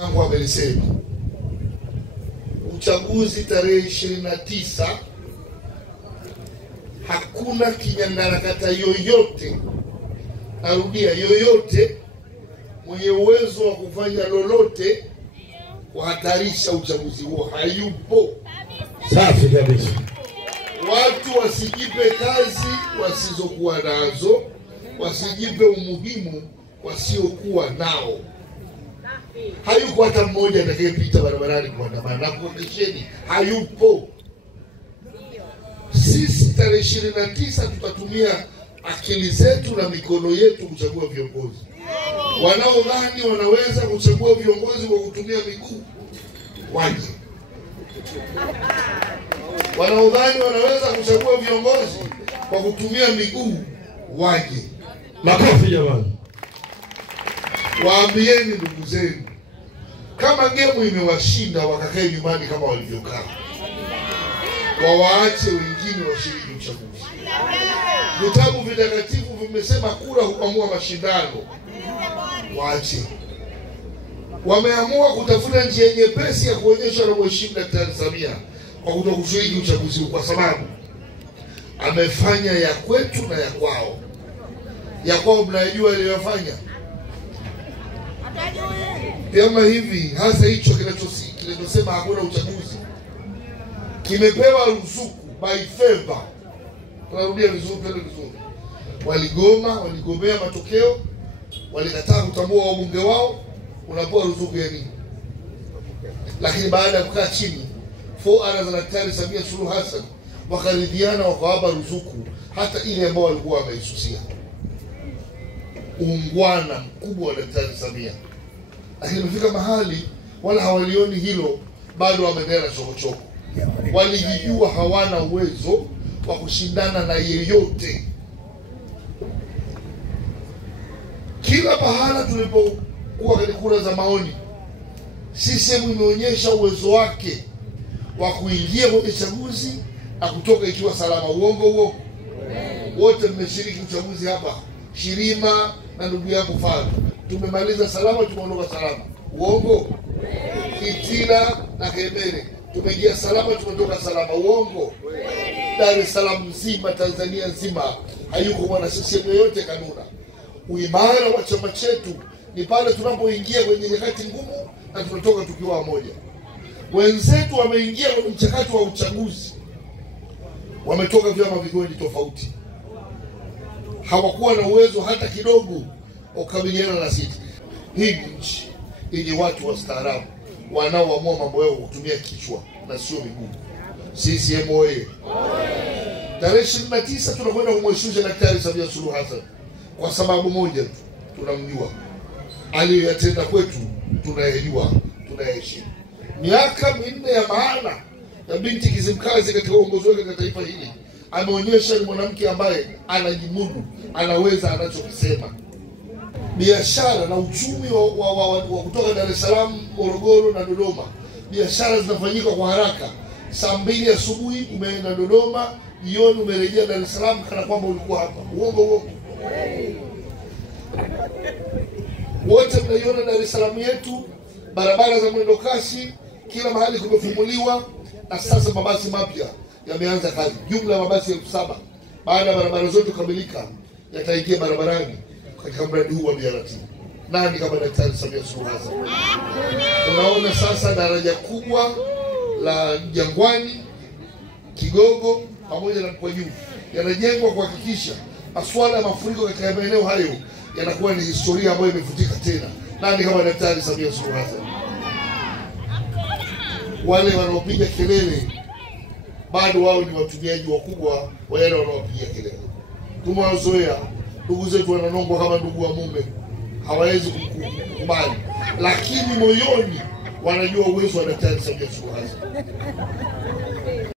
Wamelisema uchaguzi tarehe 29, hakuna kinyangarakata yoyote, narudia yoyote, mwenye uwezo wa kufanya lolote kuhatarisha uchaguzi huo. Hayupo. Safi kabisa. Watu wasijipe kazi wasizokuwa nazo, wasijipe umuhimu wasiokuwa nao. Hayupo hata mmoja atakayepita barabarani kuandamana, na kuhakikisheni hayupo. Sisi tarehe 29 tutatumia akili zetu na mikono yetu kuchagua viongozi. Wanaodhani wanaweza kuchagua viongozi kwa kutumia miguu waje. Wanaodhani wanaweza kuchagua viongozi kwa kutumia miguu waje. Makofi jamani. Waambieni ndugu zenu, kama gemu imewashinda wakakae nyumbani kama walivyokaa. Wawaache wengine washiriki uchaguzi. Vitabu vitakatifu vimesema kura huamua mashindano. Waache. Wameamua kutafuta njia nyepesi ya kuonyesha na kuheshimu Daktari Samia kwa kutokushiriki uchaguzi kwa sababu amefanya ya kwetu na ya kwao. Ya kwao mnajua aliyofanya. Kama hivi hasa hicho kinachosema hakuna uchaguzi kimepewa ruzuku by favor. Tunarudia vizuri. Waligomea matokeo, walikataa kutambua wabunge wao, unapewa ruzuku ya nini? Lakini baada ya kukaa chini 4 hours za Daktari Samia Suluhu Hassan wakaridhiana, wakawapa ruzuku hata ile ambao walikuwa wameisusia. Ungwana mkubwa wa Daktari Samia. Lakini imefika mahali wala hawalioni hilo, bado wameendelea chokochoko. Walijijua hawana uwezo wa kushindana na yeyote. Kila pahala tulipokuwa katika kura za maoni, CCM imeonyesha uwezo wake wa kuingia kwenye chaguzi na kutoka ikiwa salama. Uongo huo? Wote mmeshiriki uchaguzi hapa. Shirima na ndugu yangu Fadlu tumemaliza salama, tumeondoka salama. Uongo? Kitila na Kemere tumeingia salama, tumetoka salama. Uongo? Dar es Salaam nzima, Tanzania nzima, hayuko mwana CCM yoyote kanuna. Uimara wa chama chetu ni pale tunapoingia kwenye nyakati ngumu na tunatoka tukiwa moja. Wenzetu wameingia kwenye mchakato wa uchaguzi, wametoka vyama vingi tofauti, hawakuwa na uwezo hata kidogo ukabiliana na sisi. Hii nchi yenye watu wastaarabu wanaoamua mambo yao kutumia kichwa na sio miguu. CCM oye! Tarehe 29 tunakwenda kumheshimisha Daktari Samia Suluhu Hassan kwa sababu moja tu, tunamjua. Aliyoyatenda kwetu tunayejua, tunayaheshimu. Miaka 4 ya maana ya binti Kizimkazi katika uongozi wake katika taifa hili, ameonyesha ni mwanamke ambaye anajimudu, anaweza anachokisema. Biashara na uchumi wa kutoka Dar es Salaam, Morogoro na Dodoma, biashara zinafanyika kwa haraka. Saa 2 asubuhi umeenda Dodoma, jioni umerejea Dar es Salaam kana kwamba ulikuwa hapa. Uongo huo? Wote mnaiona Dar es Salaam yetu, barabara za mwendo kasi, kila mahali kumefumuliwa, na sasa mabasi mapya yameanza kazi. Jumla ya mabasi 7,000 baada ya barabara zote kukamilika yataingia barabarani katika mradi huu wa BRT. Nani kama Daktari Samia Suluhu Hassan? Unaona sasa daraja kubwa la Jangwani, Kigogo pamoja na Mkwajuni yanajengwa kuhakikisha masuala ya mafuriko katika maeneo hayo yanakuwa ni historia ambayo imefutika tena. Nani kama Daktari Samia Suluhu Hassan? Wale wanaopiga kelele bado wao ni watumiaji wakubwa wa yale wanaopiga kelele. Tumewazoea ndugu zetu, wananongwa kama ndugu wa mume, hawawezi kukubali, lakini moyoni wanajua uwezo wa Daktari Samia Suluhu Hassan.